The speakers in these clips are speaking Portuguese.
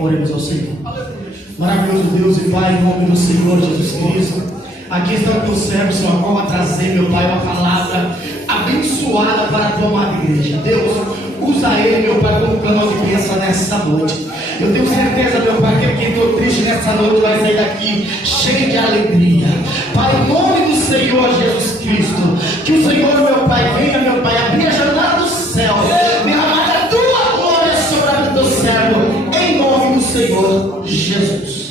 Oremos ao Senhor. Maravilhoso Deus e Pai, em nome do Senhor Jesus Cristo, aqui está o teu servo, Senhor, a qual a trazer, meu Pai, uma palavra abençoada para a tua amada igreja. Deus, usa ele, meu Pai, como canal de bênção nessa noite. Eu tenho certeza, meu Pai, que quem estou triste nessa noite vai sair daqui cheio de alegria. Pai, em nome do Senhor Jesus Cristo, que o Senhor, meu Pai, venha, meu Pai, abrir a janela do céu, derramar a tua glória sobre a vida do servo, em nome do Senhor Jesus.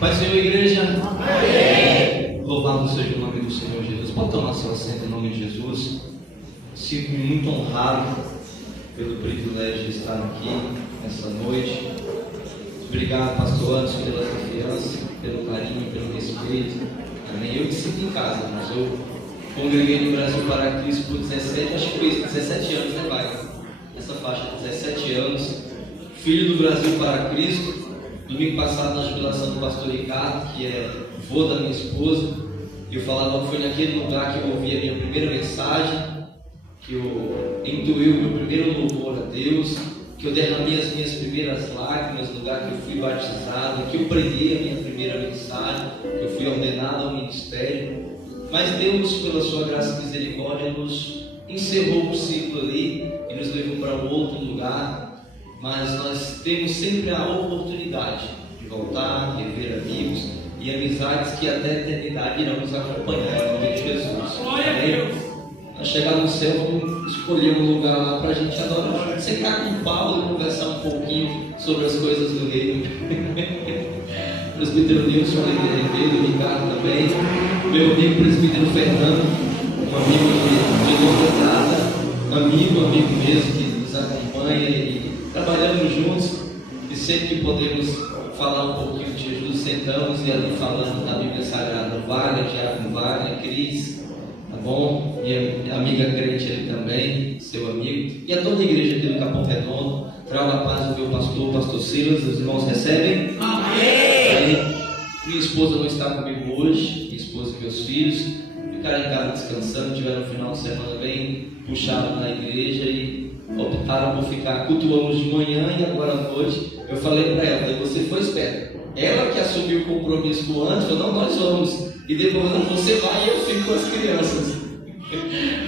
Pai, Senhor, igreja. Amém. Louvado seja o nome do Senhor Jesus. Pode tomar seu assento em nome de Jesus. Sinto-me muito honrado pelo privilégio de estar aqui nessa noite. Obrigado, pastor Anderson, pela confiança, pelo carinho, pelo respeito. Amém. Eu me sinto em casa, mas eu congreguei no Brasil para Cristo por 17, acho que foi 17 anos, né, pai? Essa faixa, 17 anos. Filho do Brasil para Cristo. Domingo passado, na jubilação do pastor Ricardo, que é vô da minha esposa, eu falava que foi naquele lugar que eu ouvi a minha primeira mensagem, que eu intuí o meu primeiro louvor a Deus, que eu derramei as minhas primeiras lágrimas no lugar que eu fui batizado, que eu preguei a minha primeira mensagem, que eu fui ordenado ao ministério. Mas Deus, pela sua graça e misericórdia, nos encerrou o ciclo ali e nos levou para um outro lugar. Mas nós temos sempre a oportunidade de voltar, rever amigos e amizades que até a eternidade irão nos acompanhar em nome de Jesus. Glória a Deus. Nós chegar no céu, vamos escolher um lugar lá para a gente adorar, sentar com o Paulo e conversar um pouquinho sobre as coisas do reino. O presbítero Nilson, o Ricardo também, meu amigo presbítero Fernando, um amigo de longa data, amigo mesmo que nos acompanha e trabalhamos juntos, e sempre que podemos falar um pouquinho de Jesus, sentamos e ali falando da Bíblia Sagrada. Wagner, Tiago Wagner, Cris, tá bom? Minha amiga crente ali também, seu amigo, e a toda a igreja aqui do Capão Redondo. Traga a paz do meu pastor, pastor Silas. Os irmãos recebem? Amém! Minha esposa não está comigo hoje, minha esposa e meus filhos ficaram em casa descansando, tiveram um final de semana bem puxado na igreja e optaram por ficar. Cultuamos de manhã e agora à noite. Eu falei para ela, você foi esperta. Ela que assumiu o compromisso do antes, falou, não, nós vamos. E depois você vai e eu fico com as crianças.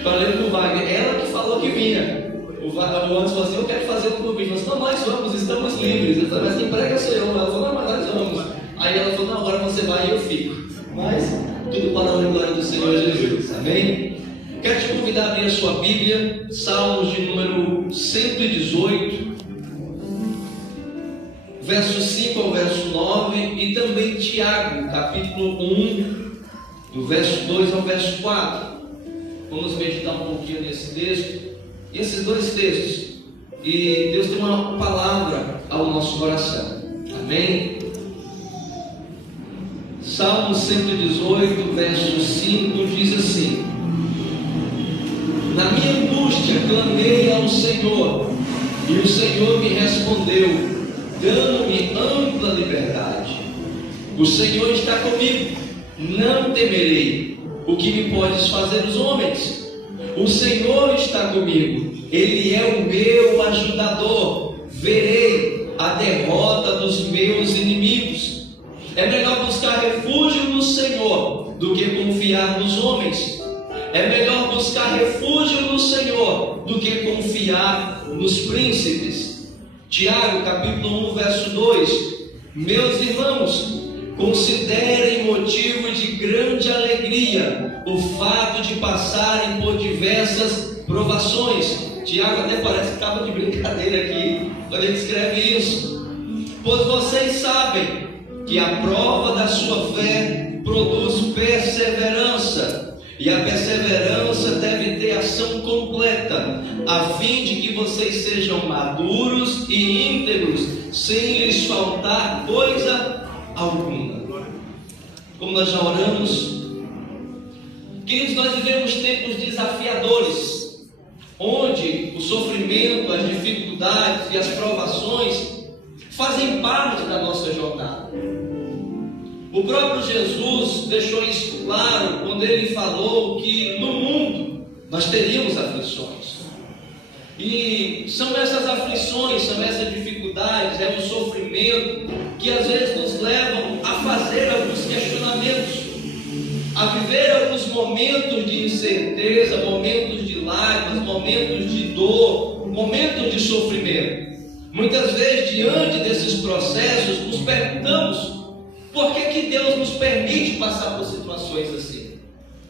Falei para o Wagner, ela que falou que vinha. O antes falou assim, eu quero fazer um convite. Eu falei, não, nós vamos, estamos livres. Eu falei, mas quem prega sou eu. Ela falou, não, mas nós vamos. Aí ela falou, não, agora você vai e eu fico. Mas tudo para a glória do Senhor Jesus. Amém? Quero te convidar a abrir a sua Bíblia, Salmos de número 118, verso 5 ao verso 9, e também Tiago, capítulo 1, do verso 2 ao verso 4. Vamos meditar um pouquinho nesse texto, e esses dois textos, e Deus tem uma palavra ao nosso coração. Amém? Salmo 118, verso 5 diz assim: na minha angústia clamei ao Senhor, e o Senhor me respondeu, dando-me ampla liberdade. O Senhor está comigo, não temerei o que me podes fazer os homens. O Senhor está comigo, Ele é o meu ajudador. Verei a derrota dos meus inimigos. É melhor buscar refúgio no Senhor do que confiar nos homens. É melhor buscar refúgio no Senhor do que confiar nos príncipes. Tiago, capítulo 1, verso 2. Meus irmãos, considerem motivo de grande alegria o fato de passarem por diversas provações. Tiago até parece que estava de brincadeira aqui quando ele escreve isso. Pois vocês sabem que a prova da sua fé produz perseverança, e a perseverança deve ter ação completa, a fim de que vocês sejam maduros e íntegros, sem lhes faltar coisa alguma. Como nós já oramos, queridos, nós vivemos tempos desafiadores, onde o sofrimento, as dificuldades e as provações fazem parte da nossa jornada. O próprio Jesus deixou isso claro quando ele falou que no mundo nós teríamos aflições. E são essas aflições, são essas dificuldades, é o sofrimento que às vezes nos levam a fazer alguns questionamentos, a viver alguns momentos de incerteza, momentos de lágrimas, momentos de dor, momentos de sofrimento. Muitas vezes, diante desses processos, nos perguntamos: por que Deus nos permite passar por situações assim?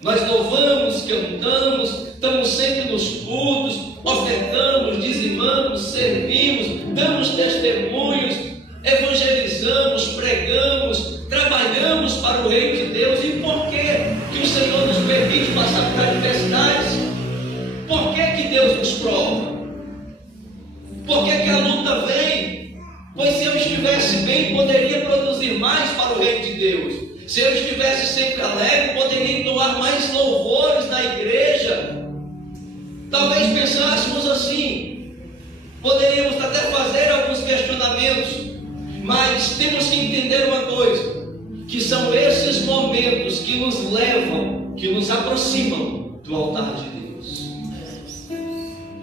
Nós louvamos, cantamos, estamos sempre nos cultos, ofertamos, dizimamos, servimos, damos testemunhos, evangelizamos, pregamos, trabalhamos para o reino de Deus. E por que o Senhor nos permite passar por adversidades? Por que Deus nos prova? Por que a luta vem? Pois se eu estivesse bem, poderia produzir mais para o reino de Deus. Se eu estivesse sempre alegre, poderia entoar mais louvores na igreja. Talvez pensássemos assim, poderíamos até fazer alguns questionamentos, mas temos que entender uma coisa, que são esses momentos que nos levam, que nos aproximam do altar de Deus.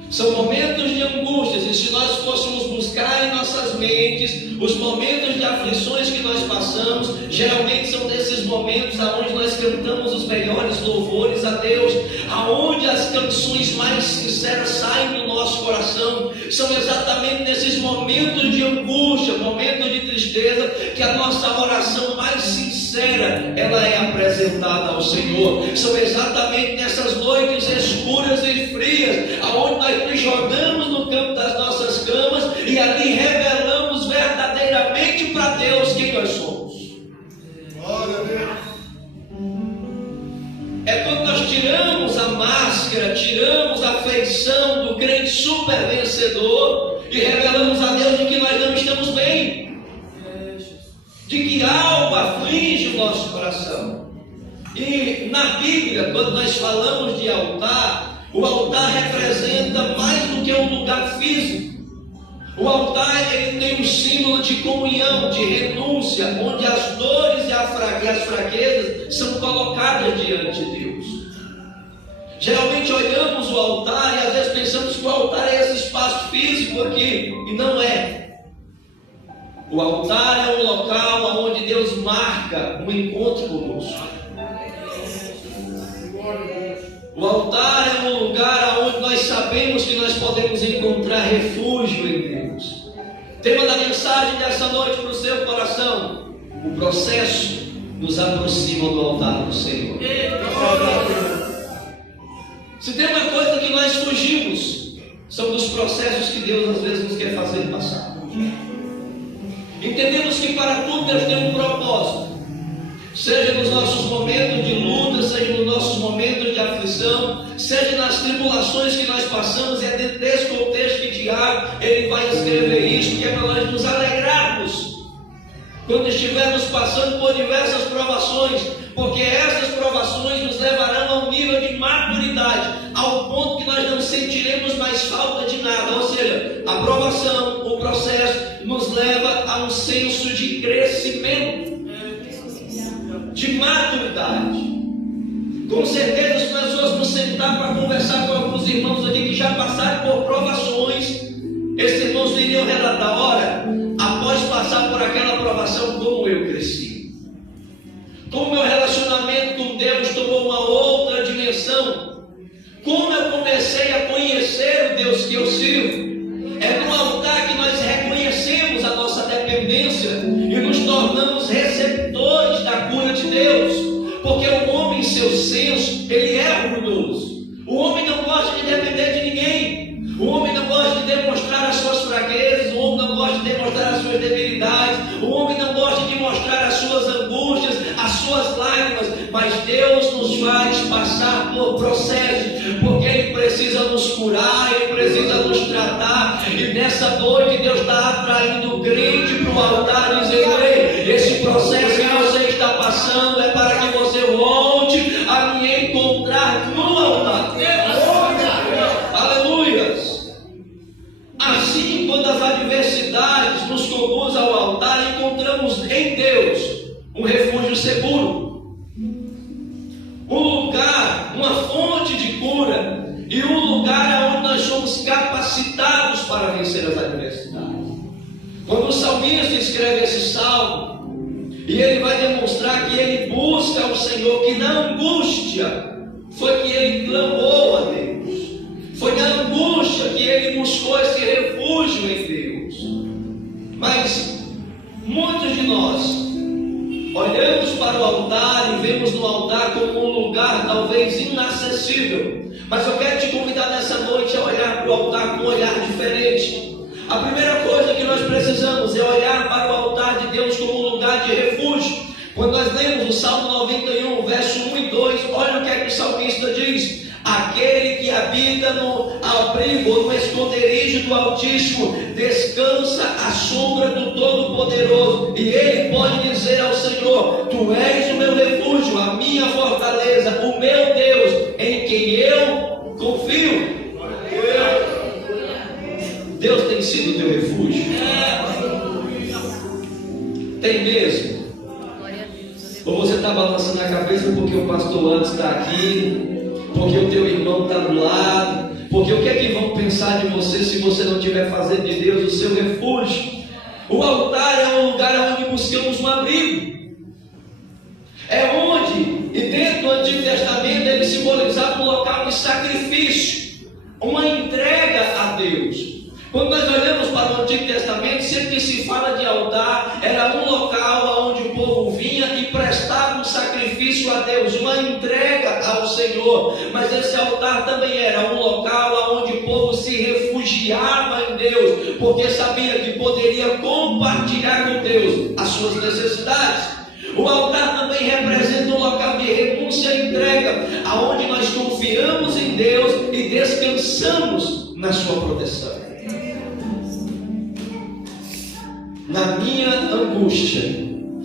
São momentos de angústias, e se nós fôssemos buscar em nossas mentes os momentos de aflições que nós passamos, geralmente são desses momentos aonde nós cantamos os melhores louvores a Deus, aonde as canções mais sinceras saem do nosso coração. São exatamente nesses momentos de angústia, momentos de tristeza, que a nossa oração mais sincera, ela é apresentada ao Senhor. São exatamente nessas noites escuras e frias, aonde nós nos jogamos no campo das nossas camas e ali revelamos verdadeiramente para Deus quem nós somos. Glória a Deus. É quando nós tiramos a máscara, tiramos a feição do crente super vencedor e revelamos a Deus de que nós não estamos bem, de que algo aflige o nosso coração. E na Bíblia, quando nós falamos de altar, o altar representa mais do que um lugar físico. O altar, ele tem um símbolo de comunhão, de renúncia, onde as dores e as fraquezas são colocadas diante de Deus. Geralmente olhamos o altar e às vezes pensamos que o altar é esse espaço físico aqui, e não é. O altar é um local onde Deus marca um encontro conosco. O altar é um lugar onde nós sabemos que nós podemos encontrar refúgio em Deus. Tema da mensagem dessa noite para o seu coração: o processo nos aproxima do altar do Senhor. Se tem uma coisa que nós fugimos, são dos processos que Deus às vezes nos quer fazer passar. Entendemos que para tudo Deus tem um propósito, seja nos nossos momentos de luta, seja nos nossos momentos de aflição, seja nas tribulações que nós passamos. É dentro desse contexto que Tiago, ele vai escrever isso, que é para nós nos alegrarmos quando estivermos passando por diversas provações, porque essas provações nos levarão a um nível de maturidade, ao ponto que nós não sentiremos mais falta de nada. Ou seja, a provação, o processo nos leva a um senso de crescimento, de maturidade. Com certeza, se nós fôssemos sentar para conversar com alguns irmãos aqui que já passaram por provações, esses irmãos iriam relatar: olha, após passar por aquela provação, como eu cresci, como meu relacionamento com Deus tomou uma outra dimensão, como eu comecei a conhecer o Deus que eu sirvo. É no altar que nós reconhecemos a nossa dependência e nos tornamos receptores da cura de Deus, porque o homem, em seu senso, ele é orgulhoso. O homem não gosta de depender de ninguém, o homem não gosta de demonstrar as suas fraquezas, o homem não gosta de demonstrar as suas debilidades, o homem não gosta de mostrar as suas angústias, as suas lágrimas. Mas Deus nos faz passar por processos, porque Ele precisa nos curar, Ele precisa nos tratar. E nessa noite Deus está atraindo o crente para o altar, dizendo: ei, esse processo que você está passando é para que você volte a me encontrar no altar. Aleluias! Assim, quando as adversidades nos conduzem ao altar, encontramos em Deus um refúgio seguro, um lugar, uma fonte de cura e um lugar onde nós somos capacitados para vencer as adversidades. Quando o salmista escreve esse salmo, e ele vai demonstrar que ele busca o Senhor, que na angústia foi que ele clamou a Deus, foi na angústia que ele buscou esse refúgio em Deus. Mas muitos de nós olhamos para o altar e vemos no altar como um lugar talvez inacessível. Mas eu quero te convidar nessa noite a olhar para o altar com um olhar diferente. A primeira coisa que nós precisamos é olhar para o altar de Deus como um lugar de refúgio. Quando nós lemos o Salmo 91, verso 1 e 2, olha o que é que o salmista diz: aquele que habita no abrigo ou no esconderijo do Altíssimo descansa à sombra do Todo-Poderoso, e ele pode dizer ao Senhor: tu és o meu refúgio, a minha fortaleza, o meu Deus, em quem eu confio. Deus tem sido teu refúgio? Tem mesmo? Ou você está balançando a cabeça porque o pastor antes está aqui, porque o teu irmão está do lado, porque o que é que vão pensar de você se você não estiver fazendo de Deus o seu refúgio? O altar é um lugar onde buscamos um abrigo. É onde, e dentro do Antigo Testamento, ele simbolizava um local de sacrifício, uma entrega a Deus. Quando nós olhamos para o Antigo Testamento, sempre que se fala de altar, era um local onde o povo vinha e prestava um sacrifício a Deus, uma entrega ao Senhor. Mas esse altar também era um local onde o povo se refugiava em Deus, porque sabia que poderia compartilhar com Deus as suas necessidades. O altar também representa um local de renúncia e entrega, aonde nós confiamos em Deus e descansamos na sua proteção. Na minha angústia,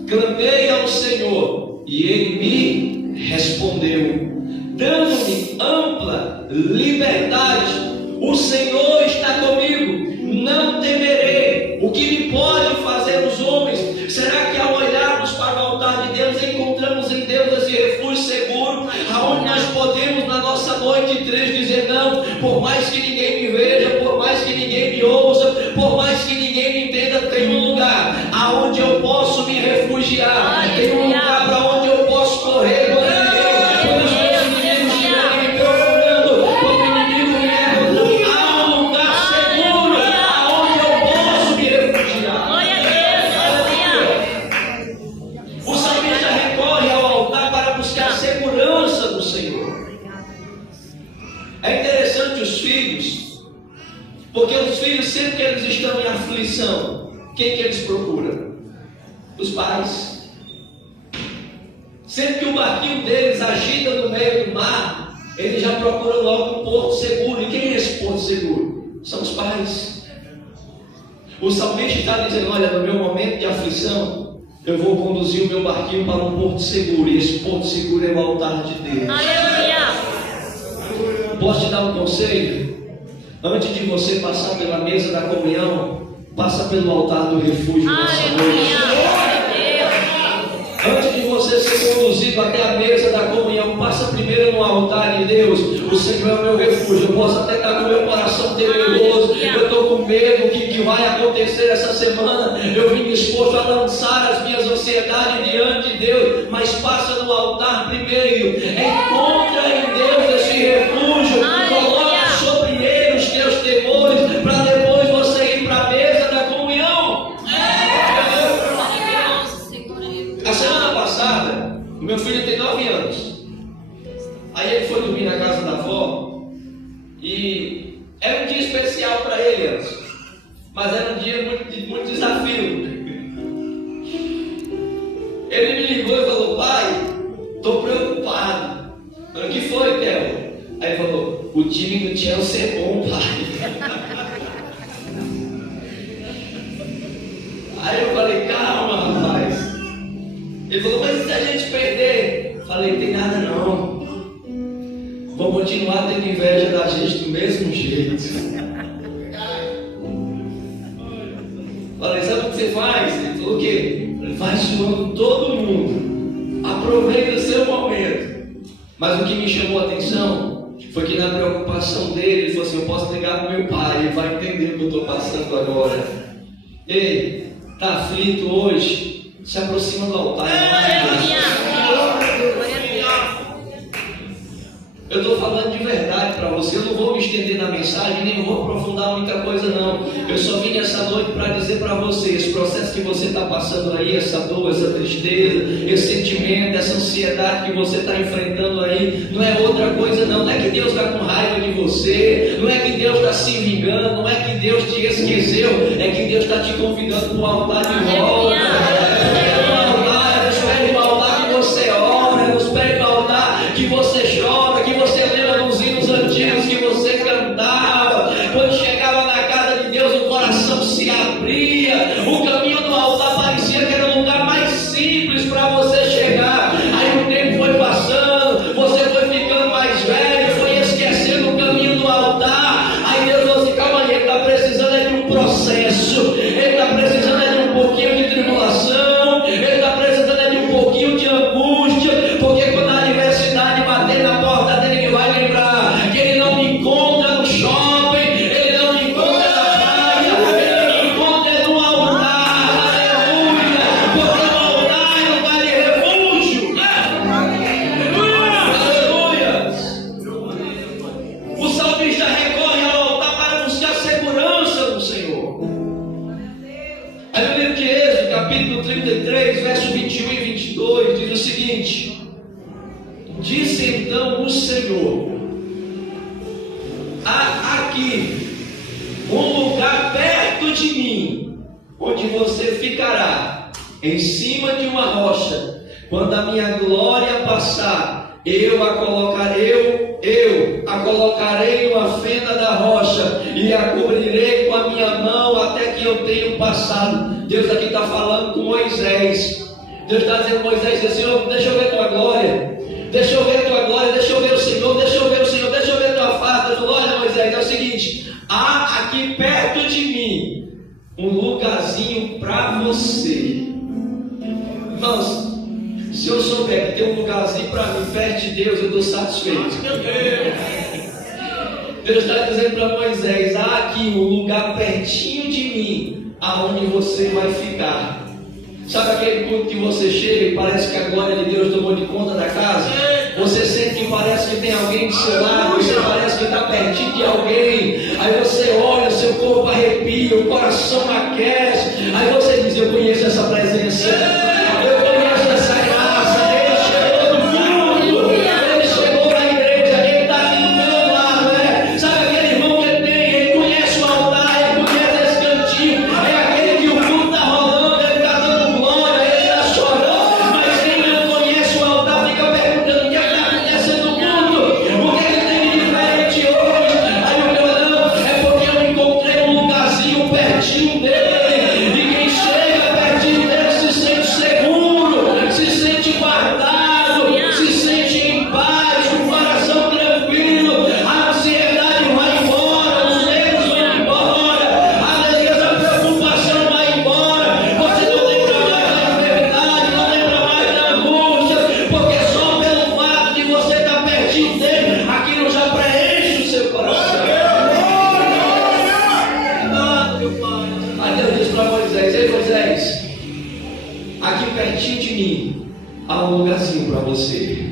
clamei ao Senhor e Ele me respondeu, dando-me ampla liberdade. O Senhor está comigo, não temerei. O que me pode fazer os homens? Será que ao olharmos para o altar de Deus, encontramos em Deus esse refúgio seguro, aonde nós podemos na nossa noite triste dizer: não, por mais que ninguém me veja, por mais que ninguém me ouça, por mais que ninguém me entenda, tem um lugar aonde eu posso me refugiar, tem um lugar para onde eu posso correr quando os meus inimigos estiverem me procurando, quando o inimigo me encontrar. Há um lugar seguro aonde eu posso me refugiar. O salmista recorre ao altar para buscar a segurança do Senhor. É interessante os filhos, porque os filhos, sempre que eles estão em aflição, quem que eles procuram? Os pais. Sempre que o barquinho deles agita no meio do mar, eles já procuram logo um porto seguro. E quem é esse porto seguro? São os pais. O salmista está dizendo: olha, no meu momento de aflição, eu vou conduzir o meu barquinho para um porto seguro. E esse porto seguro é o altar de Deus. Aleluia! Posso te dar um conselho? Antes de você passar pela mesa da comunhão, passa pelo altar do refúgio nessa noite. Antes de você ser conduzido até a mesa da comunhão, passa primeiro no altar de Deus. O Senhor é o meu refúgio. Eu posso até estar com o meu coração temeroso, eu estou com medo do que vai acontecer essa semana. Eu vim disposto a lançar as minhas ansiedades diante de Deus, mas passa no altar primeiro. Encontra em Deus esse refúgio, coloca sobre ele os teus temores, para depois você ir para a mesa da comunhão. A semana passada, o meu filho tem 9 anos. Aí ele foi dormir na casa da avó, e era um dia especial para ele antes, mas era um dia de muito desafio. Ele me ligou e falou: pai, estou preocupado. O que foi, Theo? Aí ele falou: o time do Chelsea é bom, pai. Aí eu falei: calma, rapaz. Ele falou: mas se a gente perder? Eu falei: tem nada não, vou continuar tendo inveja da gente do mesmo jeito. Falei: sabe o que você faz? Ele falou: o quê? Ele vai zoando todo mundo. Aproveite o seu momento. Mas o que me chamou a atenção foi que na preocupação dele, ele falou assim: eu posso ligar para o meu pai, ele vai entender o que eu estou passando agora. Ei, está aflito hoje? Se aproxima do altar. Eu estou falando de verdade para você. Eu não vou me estender na mensagem, nem vou aprofundar muita coisa não. Eu só vim essa noite para dizer para você: esse processo que você está passando aí, essa dor, essa tristeza, esse sentimento, essa ansiedade que você está enfrentando aí, não é outra coisa não. Não é que Deus está com raiva de você, não é que Deus está se vingando, não é que Deus te esqueceu, é que Deus está te convidando para o altar de volta. Espere o altar que você ora, espere o altar que você chora, que você lembra dos hinos antigos que você cantava. Quando chegava na casa de Deus, o coração se abria, o caminho do altar parecia que era o lugar mais simples para você chegar. Aí o tempo foi passando, você foi ficando mais velho, foi esquecendo o caminho do altar. Aí Deus falou assim: calma aí, ele está precisando de um processo, ele está precisando de um pouquinho de tribulação, ele está precisando de um pouquinho de angústia, porque quando a adversidade bater na porta dele, ele vai lembrar que ele não me encontra no shopping, ele não me encontra na praia, ele me encontra no altar. Aleluia! Porque o altar é um lugar de refúgio. Aleluia! O salmista recorre ao altar para buscar segurança do Senhor. Aí no livro de Êxodo, capítulo 33, verso 21 e 22, diz o seguinte: disse então o Senhor: há aqui um lugar perto de mim, onde você ficará em cima de uma rocha. Quando a minha glória passar, eu a colocarei numa fenda da rocha e a cobrirei com a minha mão até que eu tenha passado. Deus aqui está falando com Moisés. Deus está dizendo: Moisés, Senhor, deixa eu ver tua glória, deixa eu ver tua glória, deixa eu ver o Senhor, deixa eu ver o Senhor, deixa eu ver tua face. Olha, Moisés, é o seguinte: há aqui perto de mim um lugarzinho para você. Irmãos, se eu souber que tem um lugarzinho para mim perto de Deus, eu estou satisfeito. Deus está dizendo para Moisés: há aqui um lugar pertinho de mim, aonde você vai ficar. Sabe aquele culto que você chega e parece que a glória de Deus tomou de conta da casa? Você sente que parece que tem alguém do seu lado, você parece que está pertinho de alguém. Aí você olha, seu corpo arrepia, o coração aquece. Aí você diz: eu conheço essa presença, eu conheço essa graça. Ele chegou no mundo, ele chegou na igreja, ele está aqui do meu lado, né? Sabe aquele irmão que ele conhece o altar, ele conhece esse cantinho, é aquele que o culto está rolando, ele está dando glória, ele está chorando, mas quem não conhece o altar fica perguntando: o que está acontecendo no mundo? O que ele tem de diferente hoje? Aí eu falo: não, é porque eu encontrei um lugarzinho pertinho dele. E quem chega pertinho dele se sente seguro, se sente guardado, se sente em paz, com o coração tranquilo. A ansiedade vai embora, os medos vão embora, a preocupação vai embora. Você não lembra mais da enfermidade, não lembra mais da angústia, porque só pelo fato de você estar pertinho dele, aquilo já preenche o seu coração. Aí Deus disse para Moisés: ei Moisés, aqui pertinho de mim há um lugarzinho para você.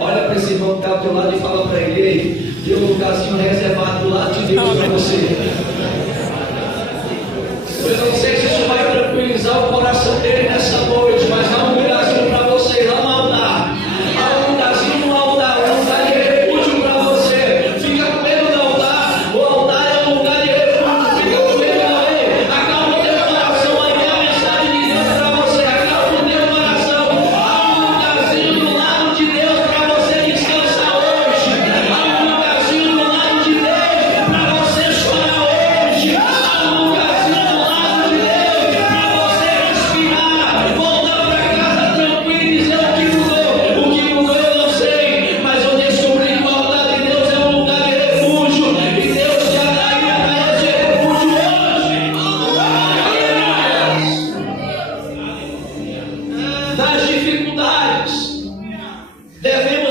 Olha para esse irmão que está ao teu lado e fala para ele: ei, tem um lugarzinho reservado do lado de Deus para você. Eu não sei se isso vai tranquilizar o coração dele nessa noite, mas há um lugarzinho para você lá no altar. Há um lugarzinho no altar, um lugar de refúgio para você. Fica com medo do altar, o altar é um lugar de refúgio. Fica com medo dele. Acalma o teu coração, aí é a mensagem de Deus para você. Acalma o teu coração. Há um lugarzinho do lado de Deus para você descansar hoje. Há um lugarzinho do lado de Deus para você chorar hoje. Há um lugarzinho do lado de Deus para você respirar, voltar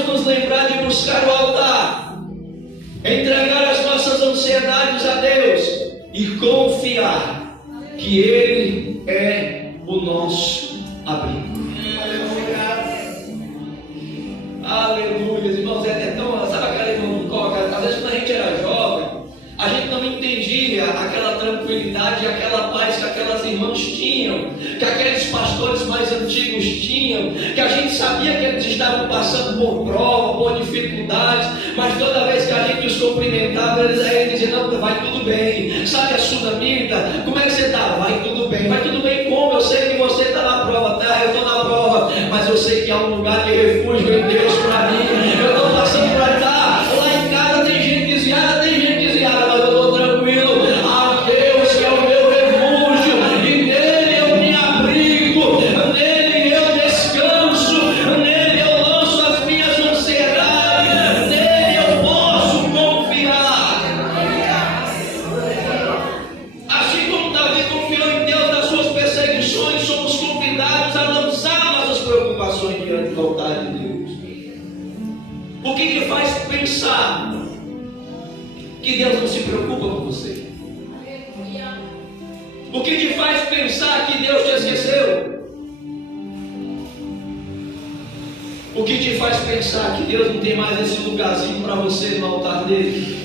nos lembrar de buscar o altar, entregar as nossas ansiedades a Deus e confiar que Ele é o nosso abrigo. Aleluia, irmãos, é tão, sabe aquela irmã do coca? Às vezes quando a gente era jovem, a gente não entendia aquela tranquilidade, aquela paz que aquelas irmãs tinham, que aqueles pastores mais antigos tinham, que a gente sabia que eles estavam passando por prova, por dificuldades, mas toda vez que a gente os cumprimentava, eles diziam, não, vai tudo bem. Sabe a Sunamita? Como é que você está? Vai tudo bem. Vai tudo bem como? Eu sei que você está na prova, tá? Eu estou na prova, mas eu sei que há um lugar de refúgio em Deus para mim. Eu estou passando por lá. Lá em casa tem gente desviada, mas eu estou tranquilo. Ah, Deus que é o meu refúgio, e nele eu me abrigo, nele eu descanso, nele eu lanço as minhas ansiedades, nele eu posso confiar. Assim como Davi confiou em Deus nas suas perseguições, somos convidados a lançar nossas preocupações diante do altar de Deus. O que te faz pensar que Deus não se preocupa com você? O que te faz pensar que Deus te esqueceu? O que te faz pensar que Deus não tem mais esse lugarzinho para você no altar dele?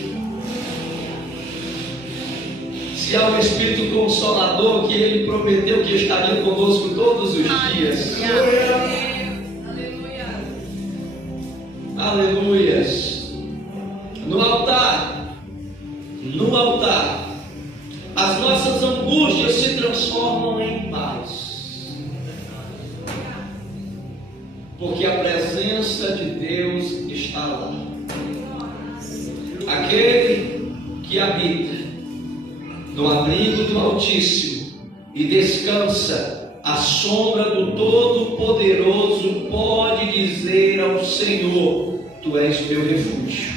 Se há um Espírito Consolador que Ele prometeu que estaria conosco todos os dias. Aleluias. No altar, as nossas angústias se transformam em paz, porque a presença de Deus está lá. Aquele que habita no abrigo do Altíssimo e descansa à sombra do Todo-Poderoso pode dizer ao Senhor: Tu és meu refúgio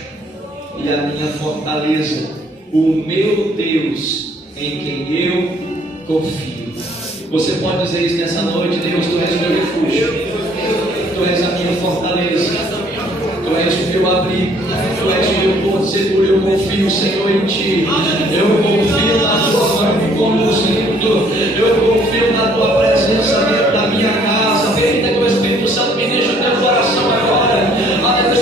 e a minha fortaleza, o meu Deus em quem eu confio. Você pode dizer isso nessa noite: Deus, Tu és meu refúgio, Tu és a minha fortaleza, Tu és o meu abrigo, Tu és o meu porto seguro. Eu confio, Senhor, em Ti. Eu confio na Tua mão me conduzindo. Eu confio na Tua presença dentro da minha casa. Permita que o Espírito Santo ministre o teu coração agora.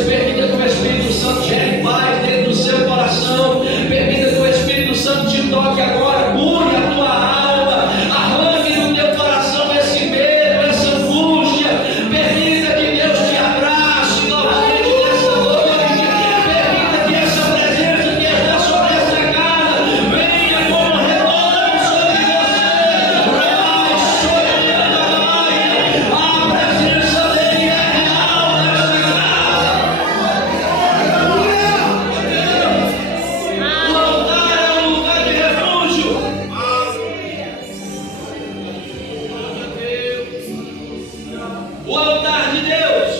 Permita que o Espírito Santo gere paz dentro do seu coração. Permita que o Espírito Santo te toque agora. Cure a tua alma. Arranque no teu coração esse medo, essa angústia. Permita que Deus te abrace novamente nessa noite. Permita que essa presença que está sobre essa casa venha como relógio sobre você. A presença dele é real nessa casa. O altar é um lugar de refúgio. O altar de Deus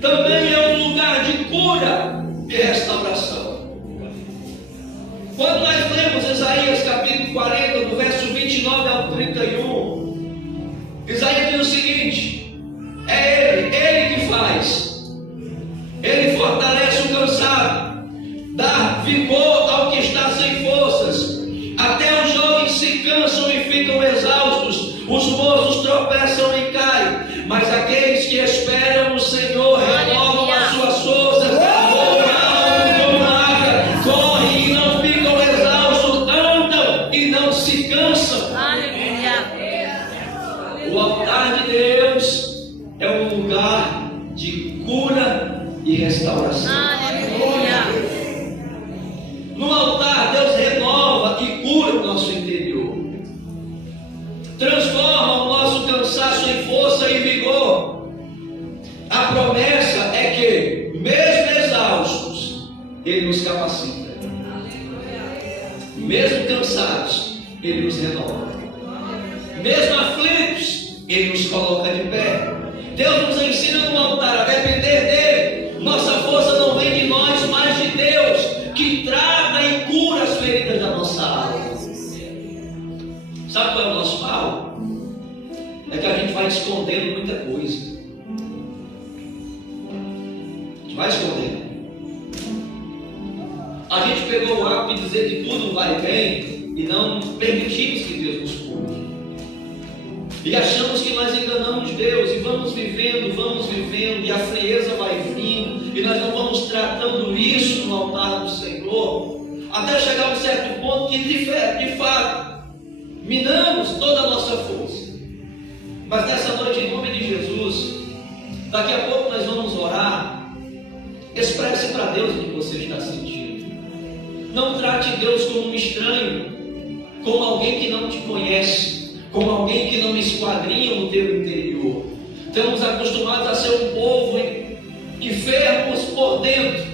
também é um lugar de cura e restauração. Quando nós lemos Isaías capítulo 40, do verso 29 ao 31, Isaías diz o seguinte: é Ele que faz. Ele fortalece o cansado, dá vigor ao que está sem forças. Até os jovens se cansam e ficam exaustos, os moços tropeçam e caem, mas aqueles que esperam no Senhor renovam as suas forças, voam como águia, correm e não ficam exaustos, andam e não se cansam. O altar de Deus é um lugar de cura e restauração. No altar, Deus renova e cura o nosso interior, transforma o nosso cansaço em força e vigor. A promessa é que, mesmo exaustos, Ele nos capacita, mesmo cansados, Ele nos renova, mesmo aflitos, Ele nos coloca de pé. Deus nos ensina no altar a depender dEle. Nossa força não vem de nós, mas de Deus, que trata e cura as feridas da nossa alma. Sabe qual é o nosso mal? É que a gente vai escondendo muita coisa. vai esconder. A gente pegou o hábito de dizer que tudo vai bem e não permitimos que Deus nos cure. E achamos que nós enganamos Deus e vamos vivendo, e a frieza vai vindo, e nós não vamos tratando isso no altar do Senhor, até chegar a um certo ponto que de fato minamos toda a nossa força. Mas nessa noite, em nome de Jesus, daqui a pouco nós vamos orar. Expresse para Deus o que você está sentindo. Não trate Deus como um estranho, como alguém que não te conhece, como alguém que não esquadrinha no teu interior. Estamos acostumados a ser um povo enfermos por dentro,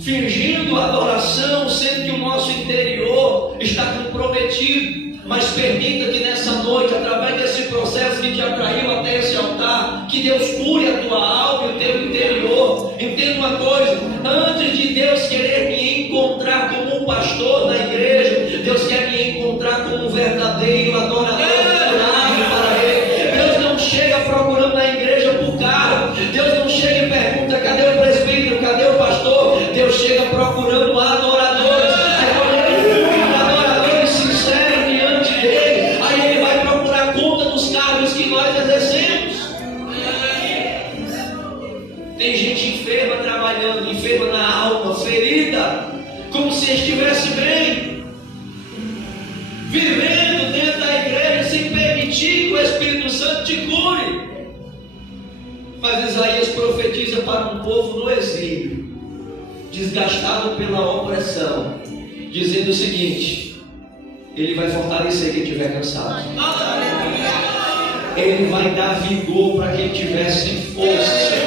fingindo adoração, sendo que o nosso interior está comprometido. Mas permita que nessa noite, através desse processo que te atraiu até esse altar, que Deus cure a tua alma e o teu interior. Entenda uma coisa: antes de Deus querer me encontrar como um pastor da igreja, Deus quer me encontrar como um verdadeiro adorador para Ele. Deus não chega procurando na igreja por carro. Deus não chega e pergunta: cadê o presbítero, cadê o pastor? Deus chega procurando adoradores. Tem gente enferma trabalhando, enferma na alma, ferida, como se estivesse bem, vivendo dentro da igreja sem permitir que o Espírito Santo te cure. Mas Isaías profetiza para um povo no exílio, desgastado pela opressão, dizendo o seguinte: Ele vai fortalecer quem estiver cansado, Ele vai dar vigor para quem estiver sem força.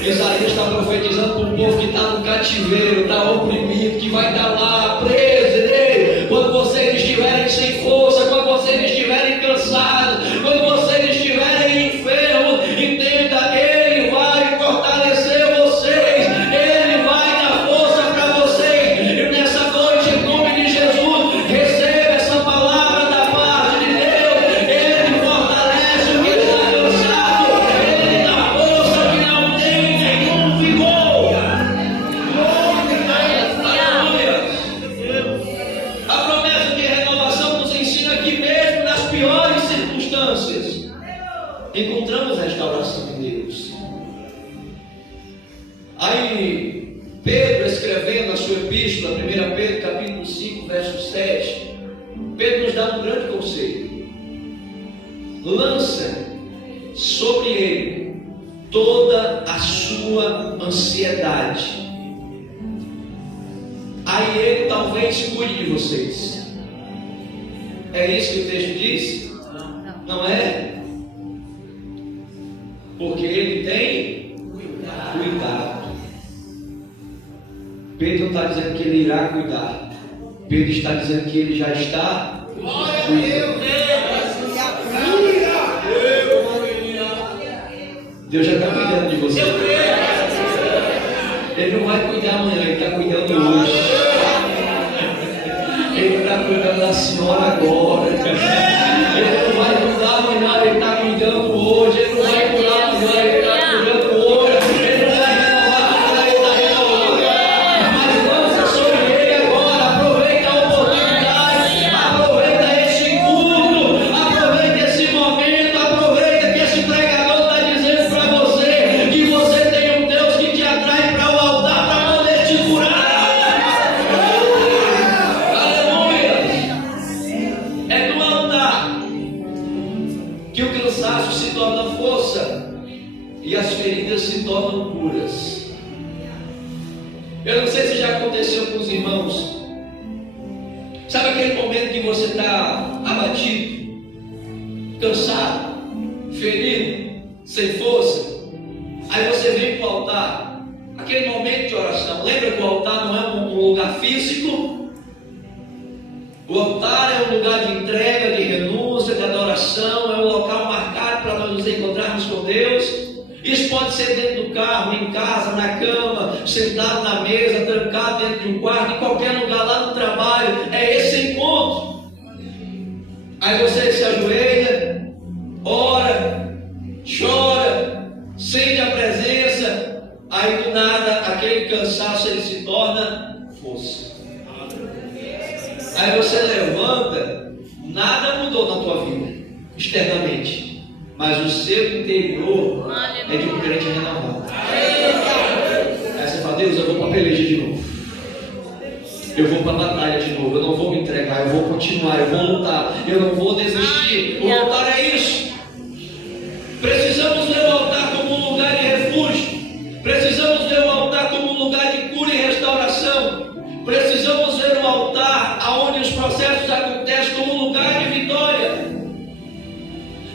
Isaías está profetizando para um povo que está no cativeiro, está oprimido, que vai estar lá preso. Quando vocês estiverem sem força, quando vocês estiverem cansados, quando vocês estiverem enfermos, entenda: Ele vai fortalecer vocês, Ele vai dar força para vocês. E nessa noite, em nome de Jesus, receba essa palavra da parte de Deus. Ele fortalece o que está cansado, Ele dá força ao que não tem nenhum vigor. A promessa de renovação nos ensina que mesmo nas piores circunstâncias encontramos restauração em Deus. Aí Pedro, escrevendo a sua epístola, 1 Pedro capítulo 5, verso 7, Pedro nos dá um grande conselho: lança sobre ele toda a sua ansiedade, aí ele talvez cuide de vocês. É isso que o texto diz? Não é? Porque ele tem cuidado. Pedro não está dizendo que ele irá cuidar, Pedro está dizendo que ele já está cuidando. Deus já está cuidando de você. Ele não vai cuidar amanhã, Ele está cuidando hoje. Ele está cuidando da senhora agora. Ele não vai cuidar amanhã, Ele está cuidando hoje. Ele não vai cuidar amanhã, Ele está cuidando hoje. Ele não vai renovar amanhã, Ele está renovando. Mas lança sobre Ele agora. Aproveita a oportunidade. Aproveita esse culto. Aproveita esse momento. Aproveita que esse pregador está dizendo para você que você tem um Deus que te atrai para o altar para poder te curar. É no altar que o cansaço se torna força e as feridas se tornam curas. Eu não sei se já aconteceu com os irmãos. Sabe aquele momento que você está abatido, cansado, ferido, sem força? Aí você vem para o altar, aquele momento de oração. Lembra que o altar não é um lugar físico? O altar é um lugar de entrega, de renúncia, de adoração, é um local marcado para nós nos encontrarmos com Deus. Isso pode ser dentro do carro, em casa, na cama, sentado na mesa, trancado dentro de um quarto, em qualquer lugar, lá no trabalho. É esse encontro. Aí você se ajoelha, ora, chora, sente a presença, Aí do nada, aquele cansaço ele se torna força. Aí você levanta, nada mudou na tua vida, externamente, mas o seu interior é de um crente renovado. Aí você fala: Deus, eu vou para a peleja de novo, eu vou para a batalha de novo, eu não vou me entregar, eu vou continuar, eu vou lutar, eu não vou desistir. O altar é isso. Precisamos ver o altar como um lugar de refúgio. Precisamos ver o altar como um lugar de cura e restauração. Precisamos ver o altar aonde os processos acontecem como um lugar de vitória.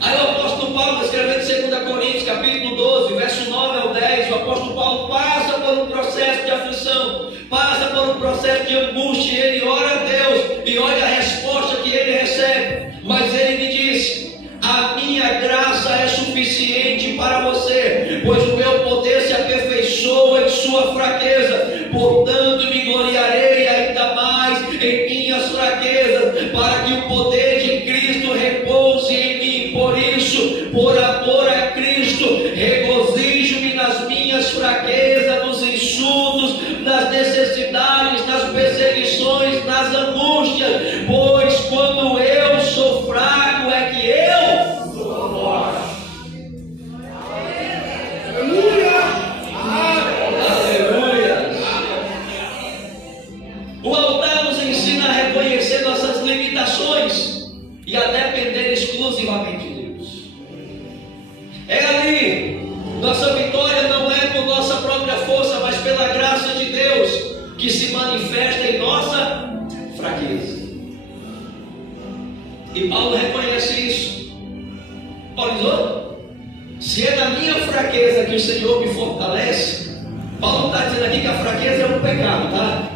Aí o apóstolo Paulo, escrevendo em 2 Coríntios, capítulo 12, verso 9 ao 10, o apóstolo Paulo passa por um processo de aflição, passa por um processo de angústia, e ele ora a Deus, e olha a resposta que ele recebe. Mas ele me diz: a minha graça é suficiente para você, pois o meu poder se aperfeiçoa em sua fraqueza. Portanto, me gloriarei ainda mais em minhas fraquezas, para que o poder de Cristo repouse em mim. Por isso, por amor a Cristo, regozijo-me nas minhas fraquezas, nos insultos, nas necessidades, nas perseguições, nas angústias, pois quando eu sou fraco é que eu sou forte. Aleluia! O altar nos ensina a reconhecer nossas limitações e a depender exclusivamente de Deus. É ali, nossa vitória não é por nossa própria força, mas pela graça de Deus, que se manifesta em nossa fraqueza. E Paulo reconhece isso. Paulo diz: se é na minha fraqueza que o Senhor me fortalece. Paulo está dizendo aqui que a fraqueza é um pecado, tá?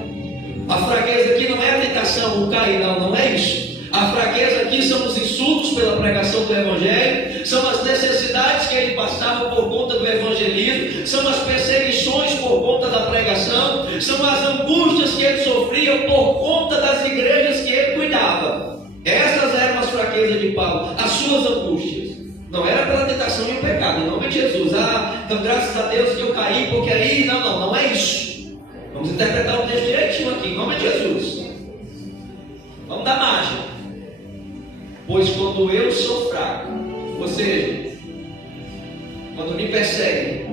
A fraqueza aqui não é a tentação, o cair, não é isso. A fraqueza aqui são os insultos pela pregação do Evangelho, são as necessidades que ele passava por conta do evangelismo, são as perseguições por conta da pregação, são as angústias que ele sofria por conta das igrejas que ele cuidava. Essas eram as fraquezas de Paulo, as suas angústias. Não era pela tentação e o pecado, em nome de Jesus. Então graças a Deus que eu caí, porque aí, não é isso. Vamos interpretar o texto direitinho aqui, em nome de Jesus. Vamos dar margem. Pois quando eu sou fraco, ou seja, quando me perseguem,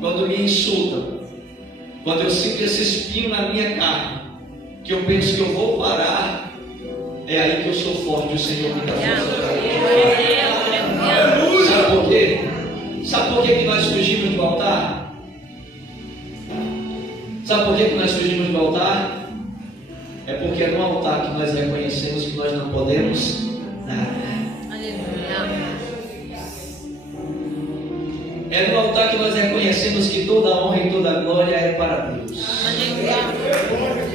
quando me insultam, quando eu sinto esse espinho na minha carne, que eu penso que eu vou parar, é aí que eu sou forte, o Senhor me dá força. Sabe por quê? Sabe por que nós fugimos do altar? Sabe por que nós fugimos do altar? É porque é no altar que nós reconhecemos que nós não podemos nada. É no altar que nós reconhecemos que toda a honra e toda a glória é para Deus.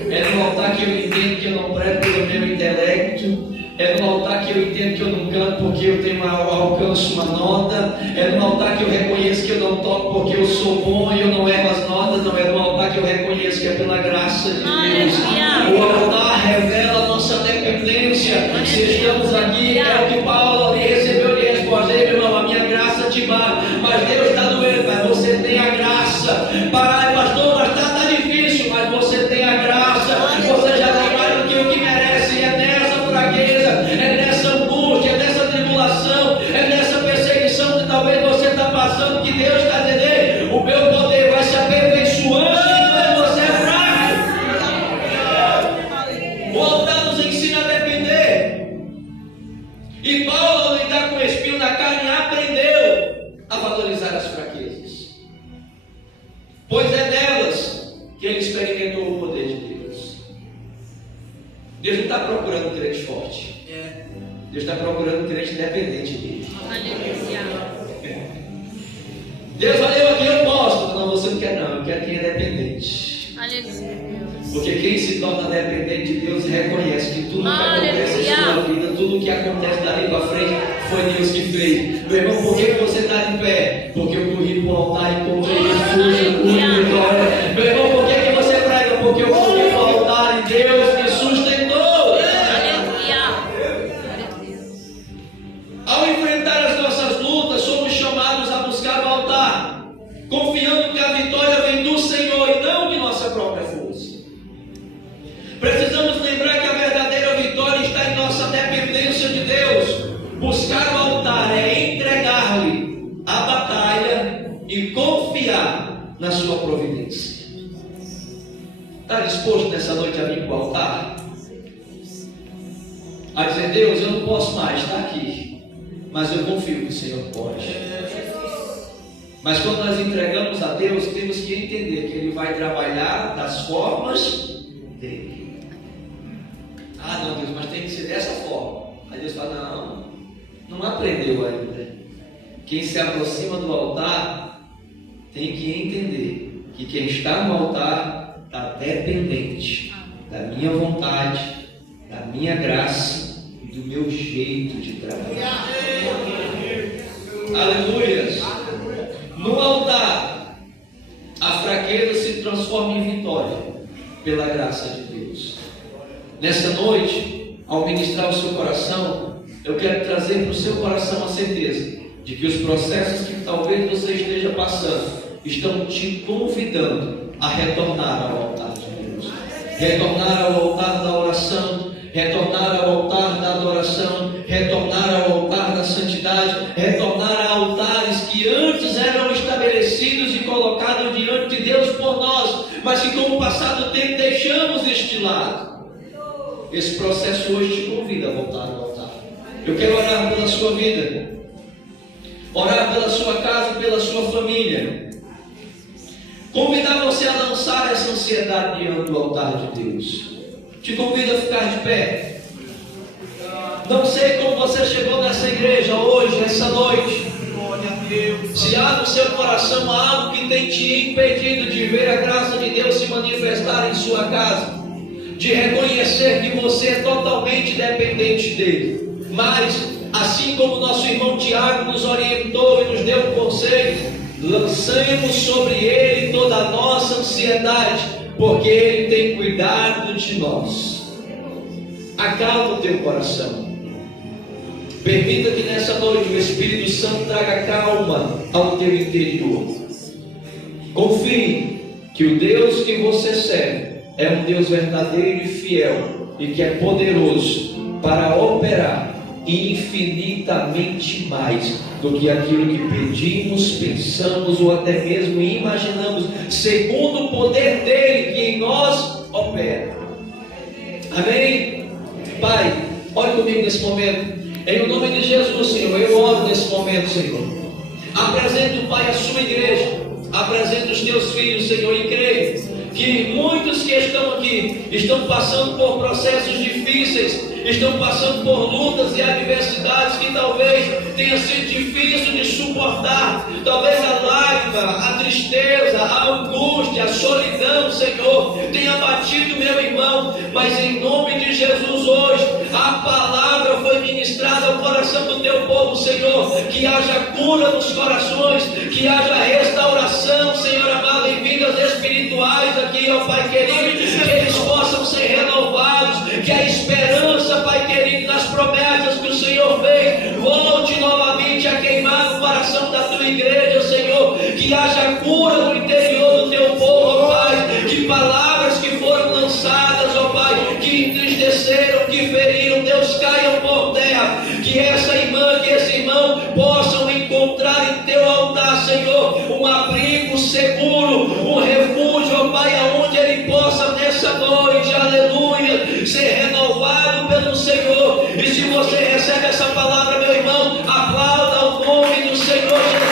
É no altar que eu entendo que eu não prego pelo meu intelecto. É no altar que eu entendo que eu não canto porque eu alcanço uma nota. É no altar que eu reconheço que eu não toco porque eu sou bom e eu não erro as notas. Não, é no altar que eu reconheço que é pela graça de Deus. O altar revela a nossa dependência. Se estamos aqui, é o que Paulo recebeu de resposta. Ei, meu irmão, a minha graça te bate. Mas Deus está doendo, mas você tem a graça. Parar, pastor, mas está difícil, mas você tem a graça. Você já tem mais do que o que merece. É nessa fraqueza, é nessa angústia, é nessa tribulação, é nessa perseguição que talvez você está passando, que Deus está dizendo: o meu poder vai se aperfeiçoando quando você é fraco. O altar nos ensina a depender. E Paulo, ao lidar com o espinho na carne, aprendeu a valorizar as fraquezas, pois é delas que ele experimentou o poder de Deus. Deus não está procurando um crente forte. Deus está procurando um crente dependente dele. Deus valeu aqui, eu posso. Não, você não quer não. Eu quero quem é dependente. Porque quem se torna dependente de Deus reconhece que tudo que acontece em sua vida, tudo que acontece dali para frente, foi Deus que fez. Meu irmão, por que você está de pé? Porque eu corri para o altar e encontrei refúgio, cura e vitória. Meu irmão, por que você prega? Porque eu corri para o altar e Deus me sustentou. Ao enfrentar as nossas lutas, somos chamados a buscar o altar, confiando que a vitória confiar na sua providência. Está disposto nessa noite a vir para o altar? A dizer: Deus, eu não posso mais estar aqui, mas eu confio que o Senhor pode. Mas quando nós entregamos a Deus, temos que entender que Ele vai trabalhar das formas dele. Ah, não, Deus, mas tem que ser dessa forma. Aí Deus fala: não aprendeu ainda. Quem se aproxima do altar tem que entender que quem está no altar está dependente da minha vontade, da minha graça e do meu jeito de trabalhar. Aleluia! No altar, a fraqueza se transforma em vitória pela graça de Deus. Nessa noite, ao ministrar o seu coração, eu quero trazer para o seu coração a certeza de que os processos que talvez você esteja passando estão te convidando a retornar ao altar de Deus, retornar ao altar da oração, retornar ao altar da adoração, retornar ao altar da santidade, retornar a altares que antes eram estabelecidos e colocados diante de Deus por nós, mas que com o passar do tempo deixamos este lado. Esse processo hoje te convida a voltar ao altar. Eu quero orar pela sua vida, orar pela sua casa e pela sua família, convidar você a lançar essa ansiedade diante do altar de Deus. Te convido a ficar de pé. Não sei como você chegou nessa igreja hoje, nessa noite. Se há no seu coração algo que tem te impedido de ver a graça de Deus se manifestar em sua casa, de reconhecer que você é totalmente dependente dele. Mas, assim como nosso irmão Tiago nos orientou e nos deu um conselho, lançamos sobre ele toda a nossa ansiedade, porque ele tem cuidado de nós. Acalma o teu coração. Permita que nessa noite o Espírito Santo traga calma ao teu interior. Confie que o Deus que você serve é um Deus verdadeiro e fiel, e que é poderoso para operar infinitamente mais do que aquilo que pedimos, pensamos ou até mesmo imaginamos, segundo o poder dele que em nós opera. Amém? Pai, ore comigo nesse momento. Em nome de Jesus, Senhor, eu oro nesse momento, Senhor. Apresento, Pai, a sua igreja. Apresento os teus filhos, Senhor, e creio que muitos que estão aqui estão passando por processos difíceis, estão passando por lutas e adversidades que talvez tenha sido difícil de suportar. Talvez a lágrima, a tristeza, a angústia, a solidão, Senhor, tenha batido meu irmão. Mas em nome de Jesus hoje, a palavra foi ministrada ao coração do teu povo, Senhor. Que haja cura nos corações, que haja restauração, Senhor amado, em vidas espirituais aqui, ó Pai querido, que eles possam ser renovados, que a esperança, Pai querido, nas promessas que o Senhor fez, volte novamente a queimar no coração da tua igreja, Senhor. Que haja cura no interior do teu povo, ó Pai. Que palavras que foram lançadas, ó Pai, que entristeceram, que feriram, Deus, caiam por terra. Que essa irmã, que esse irmão possam encontrar em teu altar, Senhor, um abrigo seguro, um refúgio, ó Pai, aonde ele possa nessa noite, aleluia, ser renovado pelo Senhor. E se você recebe essa palavra, meu irmão, aplauda o nome do Senhor Jesus.